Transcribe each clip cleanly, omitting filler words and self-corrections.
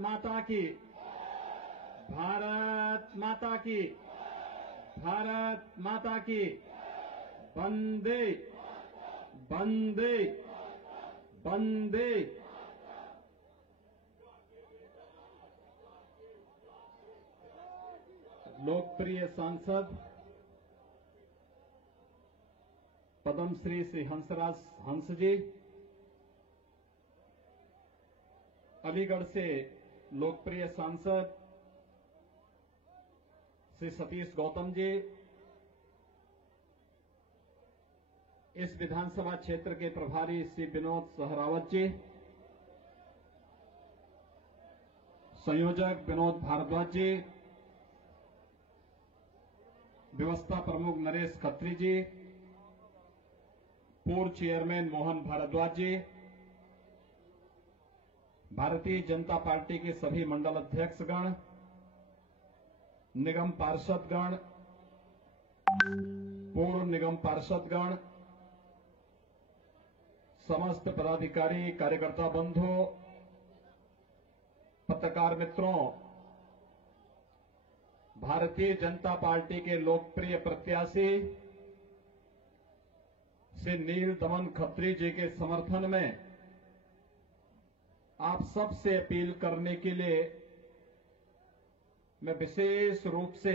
माता की, भारत माता की, भारत माता की। वंदे वंदे वंदे। लोकप्रिय सांसद पद्मश्री श्री हंसराज हंस जी, अलीगढ़ से लोकप्रिय सांसद श्री सतीश गौतम जी, इस विधानसभा क्षेत्र के प्रभारी श्री विनोद सहरावत जी, संयोजक विनोद भारद्वाज जी, व्यवस्था प्रमुख नरेश खत्री जी, पूर्व चेयरमैन मोहन भारद्वाज जी, भारतीय जनता पार्टी के सभी मंडल अध्यक्षगण, निगम पार्षदगण, पूर्व निगम पार्षदगण, समस्त पदाधिकारी, कार्यकर्ता बंधु, पत्रकार मित्रों, भारतीय जनता पार्टी के लोकप्रिय प्रत्याशी श्री नील दमन खत्री जी के समर्थन में आप सब से अपील करने के लिए मैं विशेष रूप से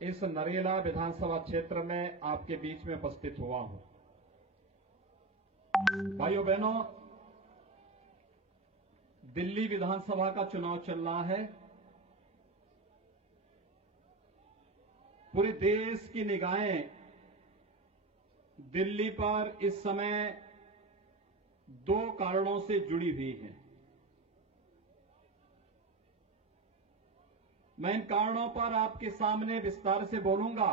इस नरेला विधानसभा क्षेत्र में आपके बीच में उपस्थित हुआ हूं। भाइयों बहनों, दिल्ली विधानसभा का चुनाव चल रहा है। पूरे देश की निगाहें दिल्ली पर इस समय दो कारणों से जुड़ी हुई हैं। मैं इन कारणों पर आपके सामने विस्तार से बोलूंगा,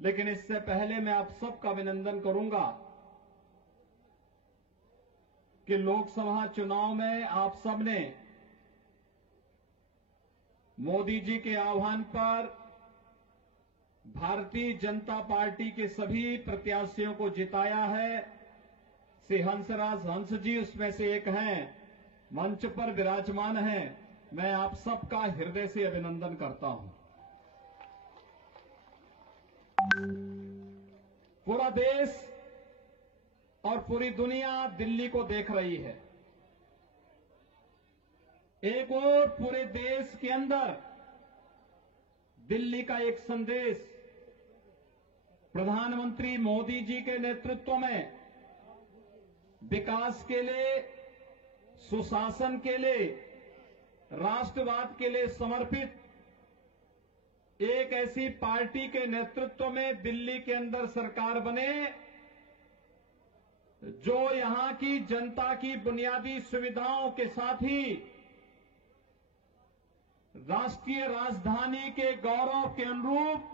लेकिन इससे पहले मैं आप सबका अभिनंदन करूंगा कि लोकसभा चुनाव में आप सबने मोदी जी के आह्वान पर भारतीय जनता पार्टी के सभी प्रत्याशियों को जिताया है। श्री हंसराज हंस जी उसमें से एक हैं, मंच पर विराजमान हैं। मैं आप सबका हृदय से अभिनंदन करता हूं। पूरा देश और पूरी दुनिया दिल्ली को देख रही है। एक और पूरे देश के अंदर दिल्ली का एक संदेश प्रधानमंत्री मोदी जी के नेतृत्व में विकास के लिए, सुशासन के लिए, राष्ट्रवाद के लिए समर्पित एक ऐसी पार्टी के नेतृत्व में दिल्ली के अंदर सरकार बने जो यहां की जनता की बुनियादी सुविधाओं के साथ ही राष्ट्रीय राजधानी के गौरव के अनुरूप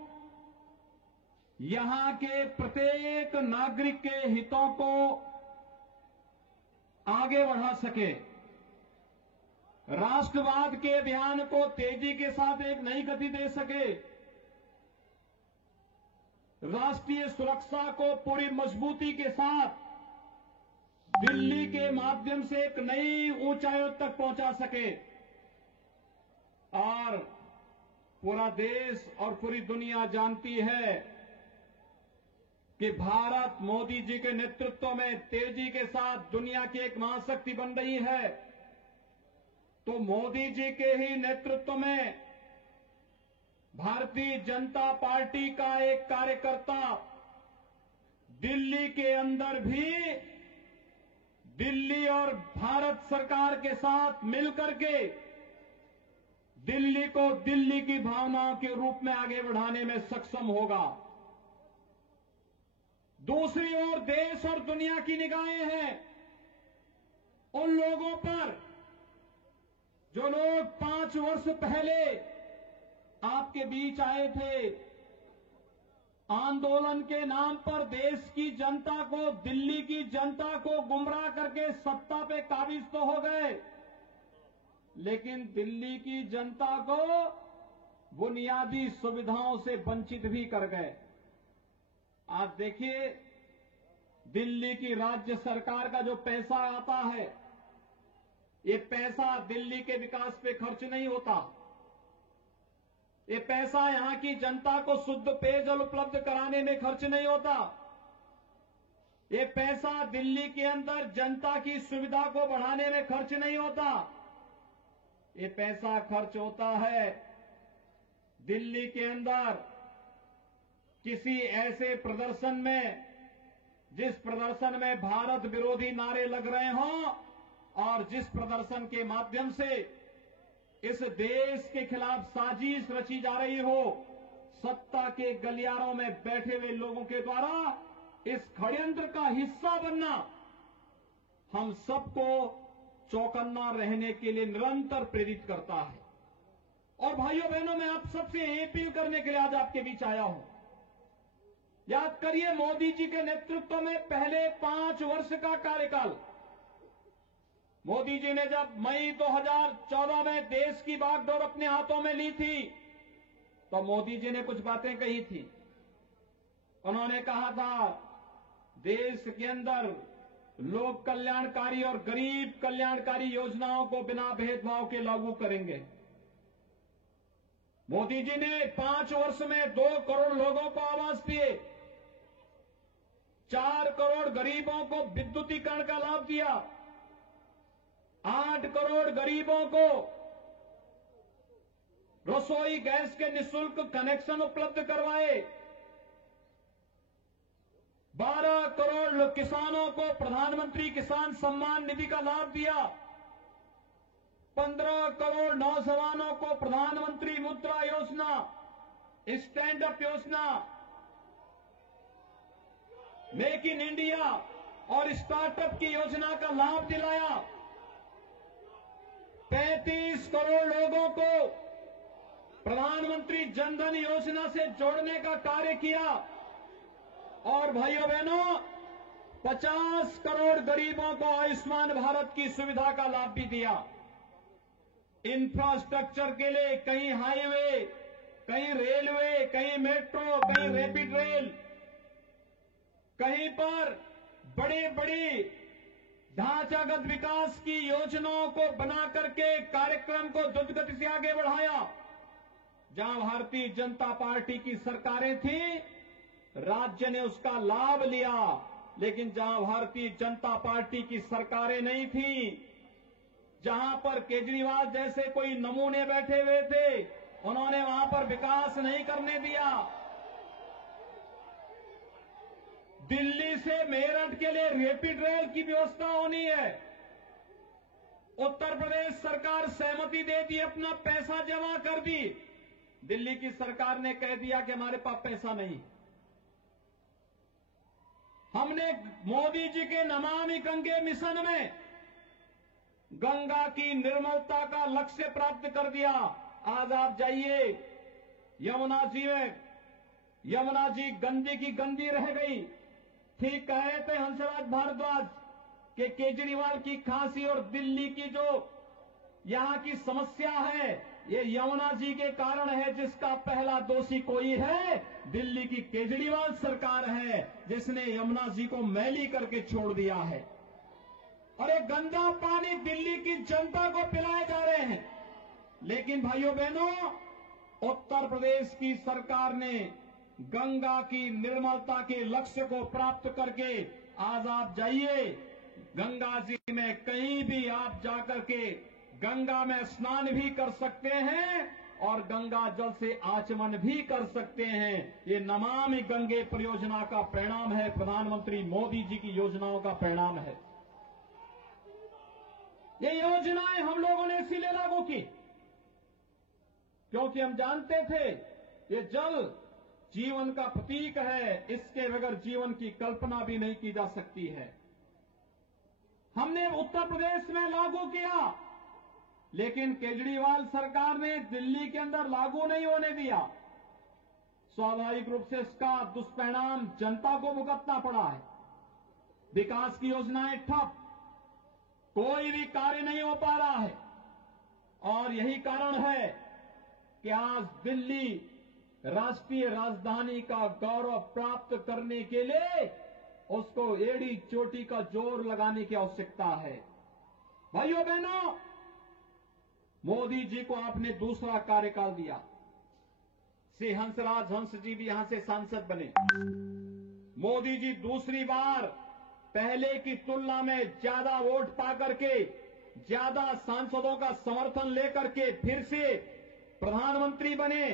यहां के प्रत्येक नागरिक के हितों को आगे बढ़ा सके, राष्ट्रवाद के अभियान को तेजी के साथ एक नई गति दे सके, राष्ट्रीय सुरक्षा को पूरी मजबूती के साथ दिल्ली के माध्यम से एक नई ऊंचाइयों तक पहुंचा सके और पूरा देश और पूरी दुनिया जानती है कि भारत मोदी जी के नेतृत्व में तेजी के साथ दुनिया की एक महाशक्ति बन रही है। तो मोदी जी के ही नेतृत्व में भारतीय जनता पार्टी का एक कार्यकर्ता दिल्ली के अंदर भी दिल्ली और भारत सरकार के साथ मिलकर के दिल्ली को दिल्ली की भावनाओं के रूप में आगे बढ़ाने में सक्षम होगा। दूसरी ओर देश और दुनिया की निगाहें हैं उन लोगों पर जो लोग 5 वर्ष पहले आपके बीच आए थे, आंदोलन के नाम पर देश की जनता को, दिल्ली की जनता को गुमराह करके सत्ता पे काबिज तो हो गए, लेकिन दिल्ली की जनता को बुनियादी सुविधाओं से वंचित भी कर गए। आप देखिए, दिल्ली की राज्य सरकार का जो पैसा आता है ये पैसा दिल्ली के विकास पे खर्च नहीं होता। ये पैसा यहां की जनता को शुद्ध पेयजल उपलब्ध कराने में खर्च नहीं होता। ये पैसा दिल्ली के अंदर जनता की सुविधा को बढ़ाने में खर्च नहीं होता। ये पैसा खर्च होता है दिल्ली के अंदर किसी ऐसे प्रदर्शन में जिस प्रदर्शन में भारत विरोधी नारे लग रहे हों और जिस प्रदर्शन के माध्यम से इस देश के खिलाफ साजिश रची जा रही हो, सत्ता के गलियारों में बैठे हुए लोगों के द्वारा इस षड्यंत्र का हिस्सा बनना हम सबको चौकन्ना रहने के लिए निरंतर प्रेरित करता है। और भाइयों बहनों, मैं आप सबसे अपील करने के लिए आज आपके बीच आया हूं। याद करिए, मोदी जी के नेतृत्व में पहले 5 वर्ष का कार्यकाल, मोदी जी ने जब मई 2014 में देश की बागडोर अपने हाथों में ली थी, तो मोदी जी ने कुछ बातें कही थी। उन्होंने कहा था देश के अंदर लोक कल्याणकारी और गरीब कल्याणकारी योजनाओं को बिना भेदभाव के लागू करेंगे। मोदी जी ने 5 वर्ष में 2 करोड़ लोगों को आवास दिए, 4 करोड़ गरीबों को विद्युतीकरण का लाभ दिया, 8 करोड़ गरीबों को रसोई गैस के निःशुल्क कनेक्शन उपलब्ध करवाए, 12 करोड़ किसानों को प्रधानमंत्री किसान सम्मान निधि का लाभ दिया, 15 करोड़ नौजवानों को प्रधानमंत्री मुद्रा योजना, स्टैंड अप योजना, मेक इन इंडिया और स्टार्टअप की योजना का लाभ दिलाया, 35 करोड़ लोगों को प्रधानमंत्री जनधन योजना से जोड़ने का कार्य किया और भाइयों बहनों 50 करोड़ गरीबों को आयुष्मान भारत की सुविधा का लाभ भी दिया। इंफ्रास्ट्रक्चर के लिए कहीं हाईवे, कहीं रेलवे, कहीं मेट्रो, कहीं रैपिड रेल, कहीं पर बड़ी बड़ी ढांचागत विकास की योजनाओं को बना करके कार्यक्रम को द्रुत गति से आगे बढ़ाया। जहां भारतीय जनता पार्टी की सरकारें थी, राज्य ने उसका लाभ लिया, लेकिन जहां भारतीय जनता पार्टी की सरकारें नहीं थी, जहां पर केजरीवाल जैसे कोई नमूने बैठे हुए थे, उन्होंने वहां पर विकास नहीं करने दिया। दिल्ली से मेरठ के लिए रैपिड रेल की व्यवस्था होनी है, उत्तर प्रदेश सरकार सहमति दे दी, अपना पैसा जमा कर दी। दिल्ली की सरकार ने कह दिया कि हमारे पास पैसा नहीं। हमने मोदी जी के नमामि गंगे मिशन में गंगा की निर्मलता का लक्ष्य प्राप्त कर दिया। आज आप जाइए यमुना जी में, यमुना जी गंदी की गंदी रह गई। ठीक कहे थे हंसराज भारद्वाज कि केजरीवाल की खांसी और दिल्ली की जो यहां की समस्या है, ये यमुना जी के कारण है, जिसका पहला दोषी कोई है, दिल्ली की केजरीवाल सरकार है, जिसने यमुना जी को मैली करके छोड़ दिया है। और ये गंदा पानी दिल्ली की जनता को पिलाए जा रहे हैं। लेकिन भाइयों बहनों, उत्तर प्रदेश की सरकार ने गंगा की निर्मलता के लक्ष्य को प्राप्त करके, आज आप जाइए गंगा जी में, कहीं भी आप जाकर के गंगा में स्नान भी कर सकते हैं और गंगा जल से आचमन भी कर सकते हैं। ये नमामि गंगे परियोजना का परिणाम है, प्रधानमंत्री मोदी जी की योजनाओं का परिणाम है। ये योजनाएं हम लोगों ने इसीलिए लागू की क्योंकि हम जानते थे ये जल जीवन का प्रतीक है, इसके बगैर जीवन की कल्पना भी नहीं की जा सकती है। हमने उत्तर प्रदेश में लागू किया, लेकिन केजरीवाल सरकार ने दिल्ली के अंदर लागू नहीं होने दिया। स्वाभाविक रूप से इसका दुष्परिणाम जनता को भुगतना पड़ा है। विकास की योजनाएं ठप, कोई भी कार्य नहीं हो पा रहा है। और यही कारण है कि आज दिल्ली राष्ट्रीय राजधानी का गौरव प्राप्त करने के लिए उसको एड़ी चोटी का जोर लगाने की आवश्यकता है। भाइयों बहनों, मोदी जी को आपने दूसरा कार्यकाल दिया। श्री हंसराज हंस जी भी यहां से सांसद बने। मोदी जी दूसरी बार पहले की तुलना में ज्यादा वोट पा करके, ज्यादा सांसदों का समर्थन लेकर के फिर से प्रधानमंत्री बने।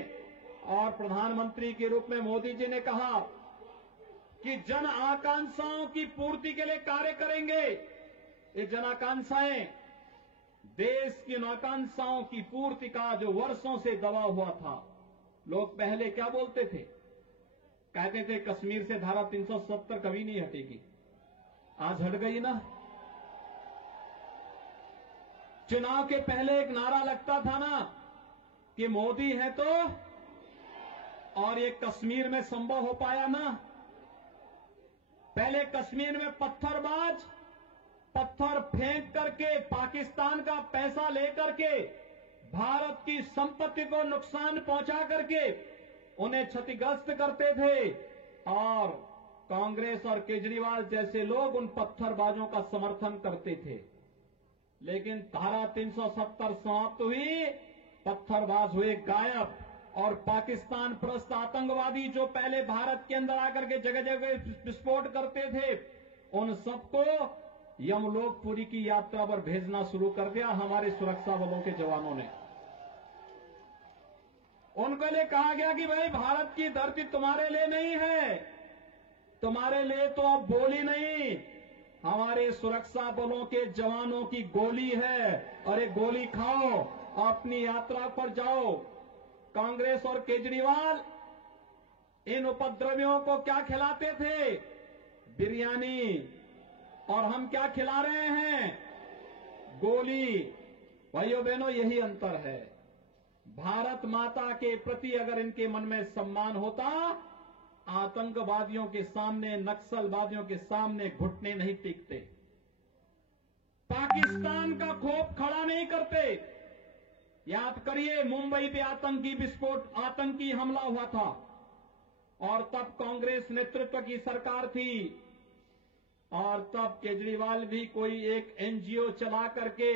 और प्रधानमंत्री के रूप में मोदी जी ने कहा कि जन आकांक्षाओं की पूर्ति के लिए कार्य करेंगे। ये जन आकांक्षाएं देश की आकांक्षाओं की पूर्ति का जो वर्षों से दबा हुआ था। लोग पहले क्या बोलते थे? कहते थे कश्मीर से धारा 370 कभी नहीं हटेगी। आज हट गई ना। चुनाव के पहले एक नारा लगता था ना कि मोदी है तो, और ये कश्मीर में संभव हो पाया ना। पहले कश्मीर में पत्थरबाज पत्थर फेंक करके पाकिस्तान का पैसा लेकर के भारत की संपत्ति को नुकसान पहुंचा करके उन्हें क्षतिग्रस्त करते थे, और कांग्रेस और केजरीवाल जैसे लोग उन पत्थरबाजों का समर्थन करते थे। लेकिन धारा 370 समाप्त हुई, पत्थरबाज हुए गायब, और पाकिस्तान परस्त आतंकवादी जो पहले भारत के अंदर आकर के जगह जगह विस्फोट करते थे, उन सबको यमलोकपुरी की यात्रा पर भेजना शुरू कर दिया हमारे सुरक्षा बलों के जवानों ने। उनके लिए कहा गया कि भाई भारत की धरती तुम्हारे लिए नहीं है, तुम्हारे लिए तो अब बोली नहीं, हमारे सुरक्षा बलों के जवानों की गोली है, और एक गोली खाओ, अपनी यात्रा पर जाओ। कांग्रेस और केजरीवाल इन उपद्रवियों को क्या खिलाते थे? बिरयानी। और हम क्या खिला रहे हैं? गोली। भाइयों बहनों, यही अंतर है। भारत माता के प्रति अगर इनके मन में सम्मान होता, आतंकवादियों के सामने, नक्सलवादियों के सामने घुटने नहीं टेकते, पाकिस्तान का खौफ खड़ा नहीं करते। याद करिए, मुंबई पे आतंकी विस्फोट, आतंकी हमला हुआ था, और तब कांग्रेस नेतृत्व की सरकार थी, और तब केजरीवाल भी कोई एक एनजीओ चला करके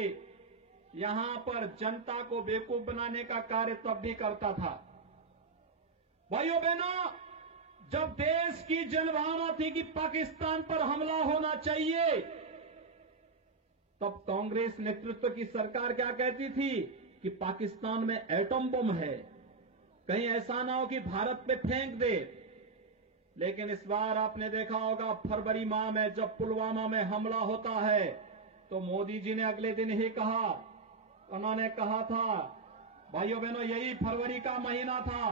यहां पर जनता को बेवकूफ बनाने का कार्य तब भी करता था। भाइयों बहनों, जब देश की जनभावना थी कि पाकिस्तान पर हमला होना चाहिए, तब कांग्रेस नेतृत्व की सरकार क्या कहती थी कि पाकिस्तान में एटम बम है, कहीं ऐसा ना हो कि भारत पे फेंक दे। लेकिन इस बार आपने देखा होगा, फरवरी माह में जब पुलवामा में हमला होता है, तो मोदी जी ने अगले दिन ही कहा, उन्होंने कहा था, भाइयों बहनों, यही फरवरी का महीना था,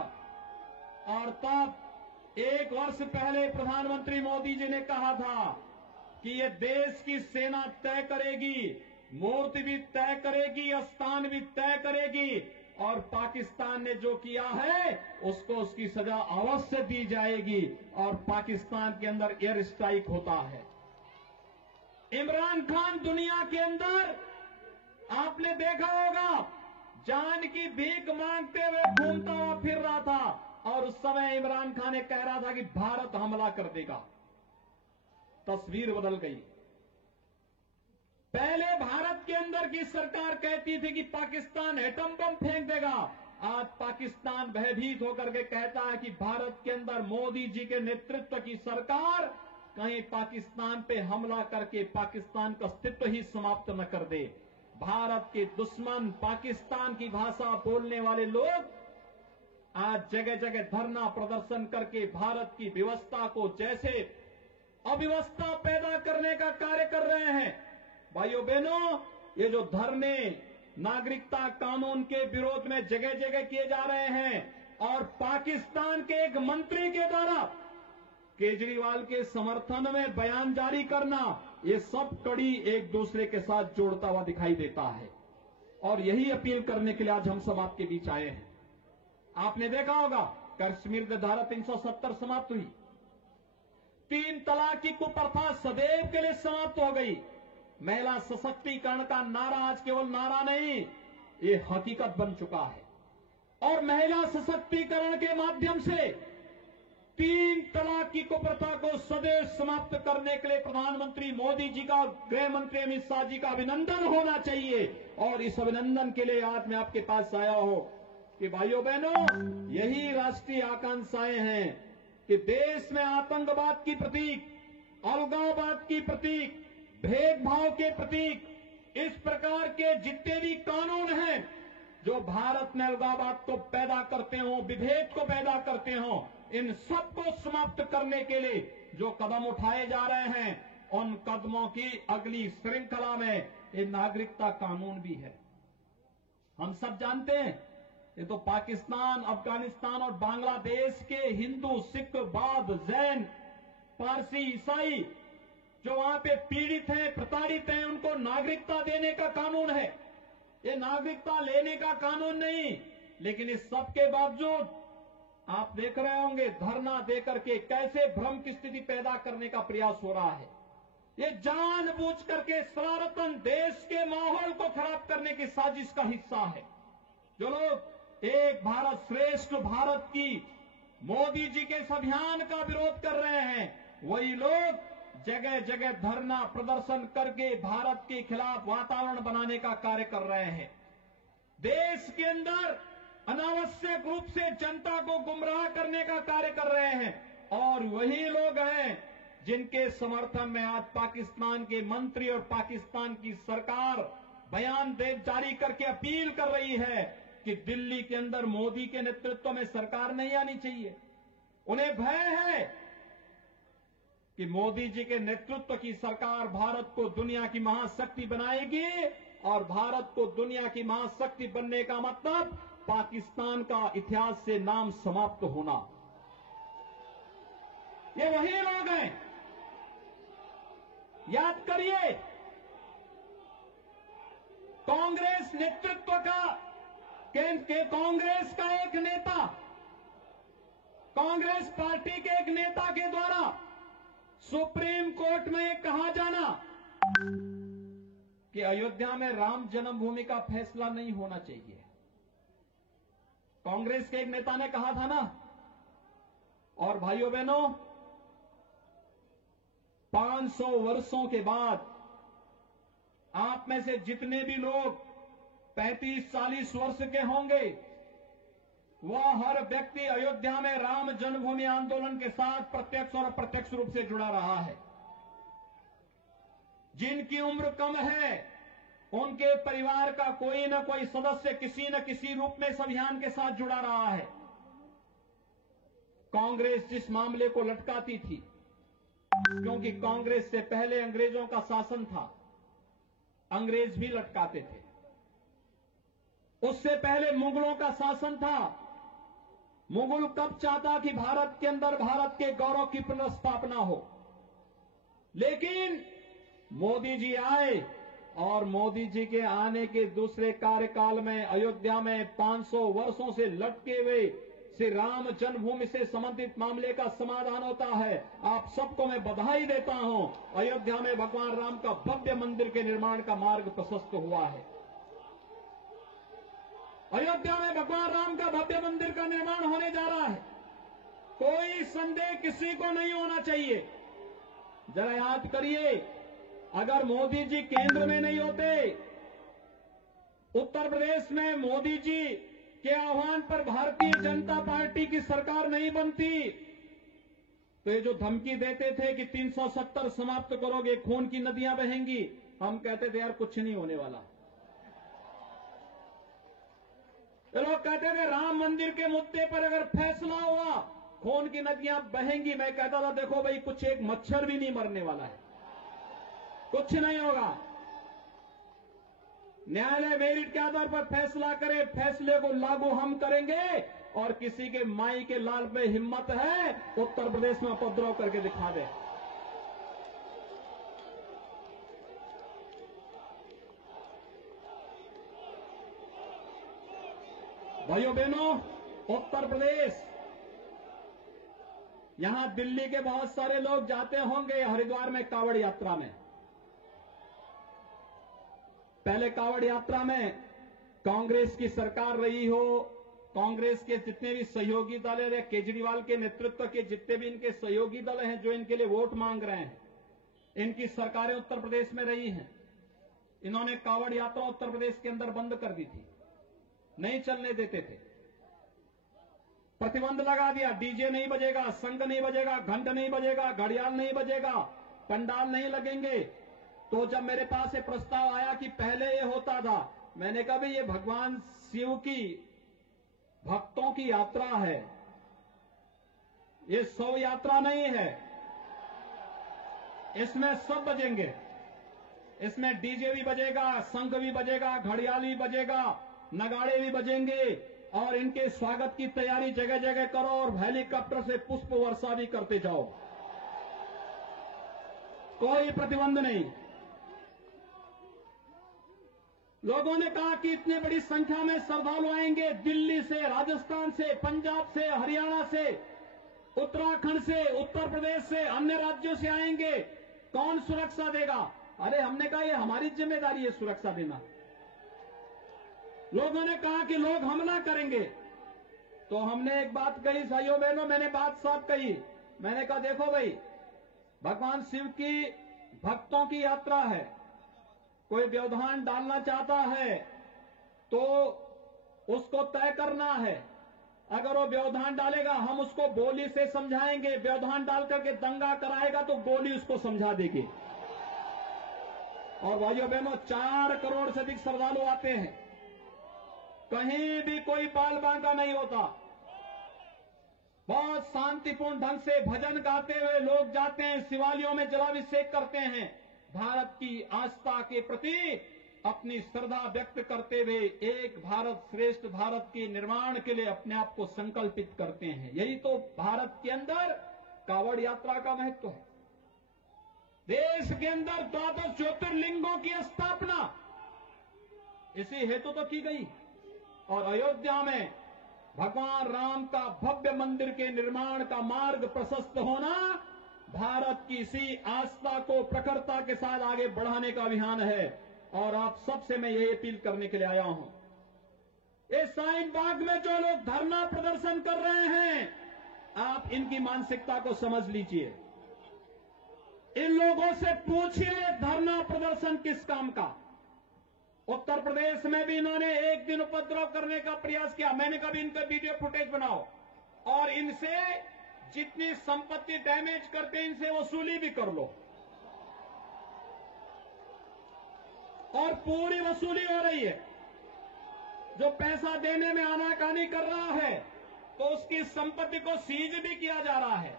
और तब एक वर्ष पहले प्रधानमंत्री मोदी जी ने कहा था कि ये देश की सेना तय करेगी, मूर्ति भी तय करेगी, स्थान भी तय करेगी, और पाकिस्तान ने जो किया है उसको उसकी सजा अवश्य दी जाएगी, और पाकिस्तान के अंदर एयर स्ट्राइक होता है। इमरान खान दुनिया के अंदर आपने देखा होगा, जान की भीख मांगते हुए घूमता हुआ फिर रहा था, और उस समय इमरान खान ने कह रहा था कि भारत हमला कर देगा। तस्वीर बदल गई। पहले भारत के अंदर की सरकार कहती थी कि पाकिस्तान एटम बम फेंक देगा, आज पाकिस्तान भयभीत होकर के कहता है कि भारत के अंदर मोदी जी के नेतृत्व की सरकार कहीं पाकिस्तान पे हमला करके पाकिस्तान का अस्तित्व ही समाप्त न कर दे। भारत के दुश्मन, पाकिस्तान की भाषा बोलने वाले लोग आज जगह जगह धरना प्रदर्शन करके भारत की व्यवस्था को जैसे अव्यवस्था पैदा करने का कार्य कर रहे हैं। भाइयों बहनों, ये जो धरने नागरिकता कानून के विरोध में जगह जगह किए जा रहे हैं, और पाकिस्तान के एक मंत्री के द्वारा केजरीवाल के समर्थन में बयान जारी करना, ये सब कड़ी एक दूसरे के साथ जोड़ता हुआ दिखाई देता है। और यही अपील करने के लिए आज हम सब आपके बीच आए हैं। आपने देखा होगा, कश्मीर में धारा 370 समाप्त हुई, 3 तलाक की कुप्रथा सदैव के लिए समाप्त हो गई। महिला सशक्तिकरण का नारा आज केवल नारा नहीं, ये हकीकत बन चुका है। और महिला सशक्तिकरण के माध्यम से 3 तलाक की कुप्रथा को सदैव समाप्त करने के लिए प्रधानमंत्री मोदी जी का, गृह मंत्री अमित शाह जी का अभिनंदन होना चाहिए। और इस अभिनंदन के लिए आज मैं आपके पास आया हूं कि भाइयों बहनों, यही राष्ट्रीय आकांक्षाएं हैं कि देश में आतंकवाद की प्रतीक, अलगाववाद की प्रतीक, भेदभाव के प्रतीक, इस प्रकार के जितने भी कानून हैं जो भारत में अलगाववाद को पैदा करते हो, विभेद को पैदा करते हो, इन सबको समाप्त करने के लिए जो कदम उठाए जा रहे हैं, उन कदमों की अगली श्रृंखला में ये नागरिकता कानून भी है। हम सब जानते हैं, ये तो पाकिस्तान, अफगानिस्तान और बांग्लादेश के हिंदू, सिख, बौद्ध, जैन, पारसी, ईसाई जो वहां पे पीड़ित हैं, प्रताड़ित हैं, उनको नागरिकता देने का कानून है। ये नागरिकता लेने का कानून नहीं। लेकिन इस सब के बावजूद आप देख रहे होंगे धरना देकर के कैसे भ्रम की स्थिति पैदा करने का प्रयास हो रहा है। ये जानबूझ करके शरारतन देश के माहौल को खराब करने की साजिश का हिस्सा है। जो लोग एक भारत श्रेष्ठ भारत की मोदी जी के इस अभियान का विरोध कर रहे हैं, वही लोग जगह जगह धरना प्रदर्शन करके भारत के खिलाफ वातावरण बनाने का कार्य कर रहे हैं। देश के अंदर अनावश्यक रूप से जनता को गुमराह करने का कार्य कर रहे हैं। और वही लोग हैं जिनके समर्थन में आज पाकिस्तान के मंत्री और पाकिस्तान की सरकार बयान जारी करके अपील कर रही है कि दिल्ली के अंदर मोदी के नेतृत्व में सरकार नहीं आनी चाहिए। उन्हें भय है कि मोदी जी के नेतृत्व की सरकार भारत को दुनिया की महाशक्ति बनाएगी, और भारत को दुनिया की महाशक्ति बनने का मतलब पाकिस्तान का इतिहास से नाम समाप्त होना। ये वही लोग हैं, याद करिए, कांग्रेस नेतृत्व का कांग्रेस का एक नेता, कांग्रेस पार्टी के एक नेता के द्वारा सुप्रीम कोर्ट में कहा जाना कि अयोध्या में राम जन्मभूमि का फैसला नहीं होना चाहिए। कांग्रेस के एक नेता ने कहा था ना। और भाइयों बहनों, 500 वर्षों के बाद आप में से जितने भी लोग 35-40 वर्ष के होंगे, वह हर व्यक्ति अयोध्या में राम जन्मभूमि आंदोलन के साथ प्रत्यक्ष और अप्रत्यक्ष रूप से जुड़ा रहा है। जिनकी उम्र कम है, उनके परिवार का कोई न कोई सदस्य किसी न किसी रूप में इस अभियान के साथ जुड़ा रहा है। कांग्रेस जिस मामले को लटकाती थी, क्योंकि कांग्रेस से पहले अंग्रेजों का शासन था, अंग्रेज भी लटकाते थे। उससे पहले मुगलों का शासन था। मुगल कब चाहता कि भारत के अंदर भारत के गौरव की पुनर्स्थापना हो, लेकिन मोदी जी आए और मोदी जी के आने के दूसरे कार्यकाल में अयोध्या में 500 वर्षों से लटके हुए श्री राम जन्मभूमि से संबंधित मामले का समाधान होता है। आप सबको मैं बधाई देता हूं। अयोध्या में भगवान राम का भव्य मंदिर के निर्माण का मार्ग प्रशस्त हुआ है। अयोध्या में भगवान राम का भव्य मंदिर का निर्माण होने जा रहा है। कोई संदेह किसी को नहीं होना चाहिए। जरा याद करिए, अगर मोदी जी केंद्र में नहीं होते, उत्तर प्रदेश में मोदी जी के आह्वान पर भारतीय जनता पार्टी की सरकार नहीं बनती, तो ये जो धमकी देते थे कि 370 समाप्त करोगे, खून की नदियां बहेंगी, हम कहते थे यार कुछ नहीं होने वाला। ये लोग कहते थे राम मंदिर के मुद्दे पर अगर फैसला हुआ खून की नदियां बहेंगी। मैं कहता था देखो भाई, कुछ एक मच्छर भी नहीं मरने वाला है, कुछ नहीं होगा। न्यायालय मेरिट के आधार पर फैसला करे, फैसले को लागू हम करेंगे। और किसी के माई के लाल पे हिम्मत है उत्तर प्रदेश में उपद्रव करके दिखा दे। भाइयों बहनों, उत्तर प्रदेश, यहां दिल्ली के बहुत सारे लोग जाते होंगे हरिद्वार में कांवड़ यात्रा में। पहले कांवड़ यात्रा में कांग्रेस की सरकार रही हो कांग्रेस के जितने भी सहयोगी दल है, केजरीवाल के नेतृत्व के जितने भी इनके सहयोगी दल हैं जो इनके लिए वोट मांग रहे हैं, इनकी सरकारें उत्तर प्रदेश में रही हैं। इन्होंने कावड़ यात्रा उत्तर प्रदेश के अंदर बंद कर दी थी, नहीं चलने देते थे, प्रतिबंध लगा दिया। डीजे नहीं बजेगा, शंख नहीं बजेगा, घंट नहीं बजेगा, घड़ियाल नहीं बजेगा, पंडाल नहीं लगेंगे। तो जब मेरे पास ये प्रस्ताव आया कि पहले ये होता था, मैंने कहा भाई ये भगवान शिव की भक्तों की यात्रा है, ये शव यात्रा नहीं है। इसमें सब बजेंगे, इसमें डीजे भी बजेगा, शंख भी बजेगा, घड़ियाल भी बजेगा, नगाड़े भी बजेंगे और इनके स्वागत की तैयारी जगह जगह करो और हेलीकॉप्टर से पुष्प वर्षा भी करते जाओ, कोई प्रतिबंध नहीं। लोगों ने कहा कि इतनी बड़ी संख्या में श्रद्धालु आएंगे, दिल्ली से, राजस्थान से, पंजाब से, हरियाणा से, उत्तराखंड से, उत्तर प्रदेश से, अन्य राज्यों से आएंगे, कौन सुरक्षा देगा? अरे हमने कहा ये हमारी जिम्मेदारी है सुरक्षा देना। लोगों ने कहा कि लोग हमला करेंगे, तो हमने एक बात कही, भाइयों बहनों, मैंने बात साफ कही। मैंने कहा देखो भाई, भगवान शिव की भक्तों की यात्रा है, कोई व्यवधान डालना चाहता है तो उसको तय करना है। अगर वो व्यवधान डालेगा हम उसको गोली से समझाएंगे, व्यवधान डाल करके दंगा कराएगा तो गोली उसको समझा देगी। और भाइयों बहनों, 4 करोड़ से अधिक श्रद्धालु आते हैं, कहीं भी कोई बाल बांका नहीं होता, बहुत शांतिपूर्ण ढंग से भजन गाते हुए लोग जाते हैं, शिवालयों में जलाभिषेक करते हैं, भारत की आस्था के प्रति अपनी श्रद्धा व्यक्त करते हुए एक भारत श्रेष्ठ भारत के निर्माण के लिए अपने आप को संकल्पित करते हैं। यही तो भारत के अंदर कावड़ यात्रा का महत्व है। देश के अंदर 12 ज्योतिर्लिंगों की स्थापना इसी हेतु तो की गई और अयोध्या में भगवान राम का भव्य मंदिर के निर्माण का मार्ग प्रशस्त होना भारत की इसी आस्था को प्रखरता के साथ आगे बढ़ाने का अभियान है। और आप सबसे मैं यही अपील करने के लिए आया हूं, इस शाहीन बाग में जो लोग धरना प्रदर्शन कर रहे हैं, आप इनकी मानसिकता को समझ लीजिए। इन लोगों से पूछिए धरना प्रदर्शन किस काम का। उत्तर प्रदेश में भी इन्होंने एक दिन उपद्रव करने का प्रयास किया। मैंने कभी इनका वीडियो फुटेज बनाओ और इनसे जितनी संपत्ति डैमेज करते हैं इनसे वसूली भी कर लो, और पूरी वसूली हो रही है। जो पैसा देने में आनाकानी कर रहा है तो उसकी संपत्ति को सीज भी किया जा रहा है।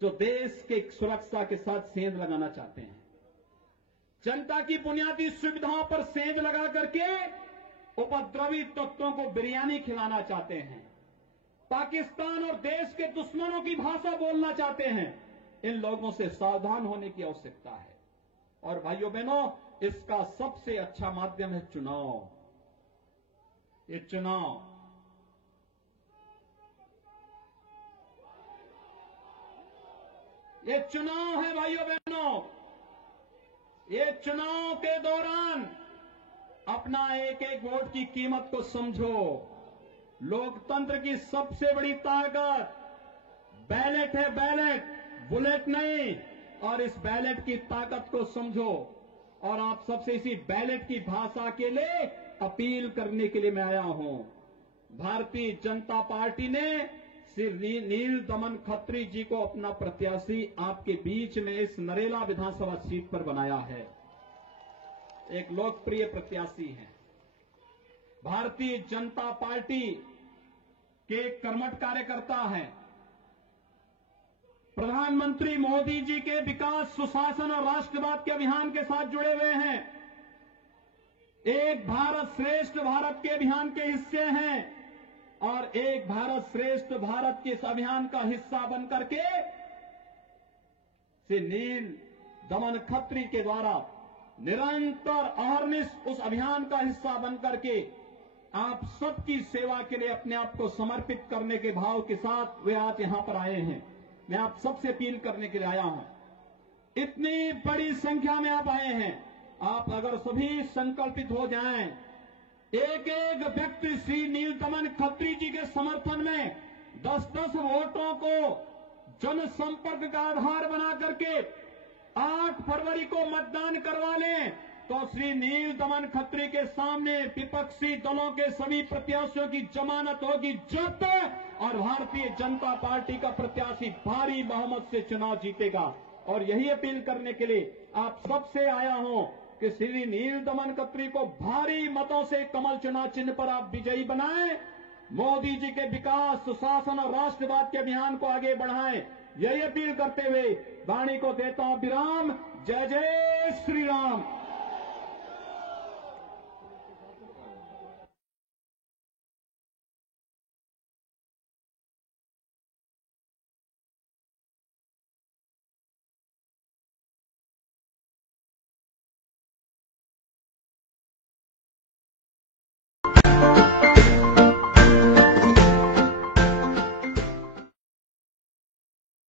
जो देश के सुरक्षा के साथ सेंध लगाना चाहते हैं, जनता की बुनियादी सुविधाओं पर सेंध लगा करके उपद्रवी तत्वों को बिरयानी खिलाना चाहते हैं, पाकिस्तान और देश के दुश्मनों की भाषा बोलना चाहते हैं, इन लोगों से सावधान होने की आवश्यकता है। और भाइयों बहनों, इसका सबसे अच्छा माध्यम है चुनाव। ये चुनाव है भाइयों बहनों। ये चुनाव के दौरान अपना एक एक वोट की कीमत को समझो। लोकतंत्र की सबसे बड़ी ताकत बैलेट है, बैलेट, बुलेट नहीं। और इस बैलेट की ताकत को समझो। और आप सबसे इसी बैलेट की भाषा के लिए अपील करने के लिए मैं आया हूं। भारतीय जनता पार्टी ने श्री नील दमन खत्री जी को अपना प्रत्याशी आपके बीच में इस नरेला विधानसभा सीट पर बनाया है। एक लोकप्रिय प्रत्याशी हैं। भारतीय जनता पार्टी के कर्मठ कार्यकर्ता हैं। प्रधानमंत्री मोदी जी के विकास, सुशासन और राष्ट्रवाद के अभियान के साथ जुड़े हुए हैं। एक भारत श्रेष्ठ भारत के अभियान के हिस्से हैं और एक भारत श्रेष्ठ भारत के इस अभियान का हिस्सा बनकर के श्री नील दमन खत्री के द्वारा निरंतर अहर्निश उस अभियान का हिस्सा बनकर के आप सबकी सेवा के लिए अपने आप को समर्पित करने के भाव के साथ वे आज यहां पर आए हैं। मैं आप सबसे अपील करने के लिए आया हूं। इतनी बड़ी संख्या में आप आए हैं, आप अगर सभी संकल्पित हो जाएं एक एक व्यक्ति श्री नीलदमन खत्री जी के समर्थन में 10-10 वोटों को जनसंपर्क का आधार बना करके 8 फरवरी को मतदान करवा लें तो श्री नीलदमन खत्री के सामने विपक्षी दलों के सभी प्रत्याशियों की जमानत होगी जब्त और भारतीय जनता पार्टी का प्रत्याशी भारी बहुमत से चुनाव जीतेगा। और यही अपील करने के लिए आप सबसे आया हूं कि श्री नीलदमन खत्री को भारी मतों से कमल चुनाव चिन्ह पर आप विजयी बनाएं, मोदी जी के विकास, सुशासन और राष्ट्रवाद के अभियान को आगे बढ़ाएं। यही अपील करते हुए वाणी को देता हूं विराम। जय जय श्री राम।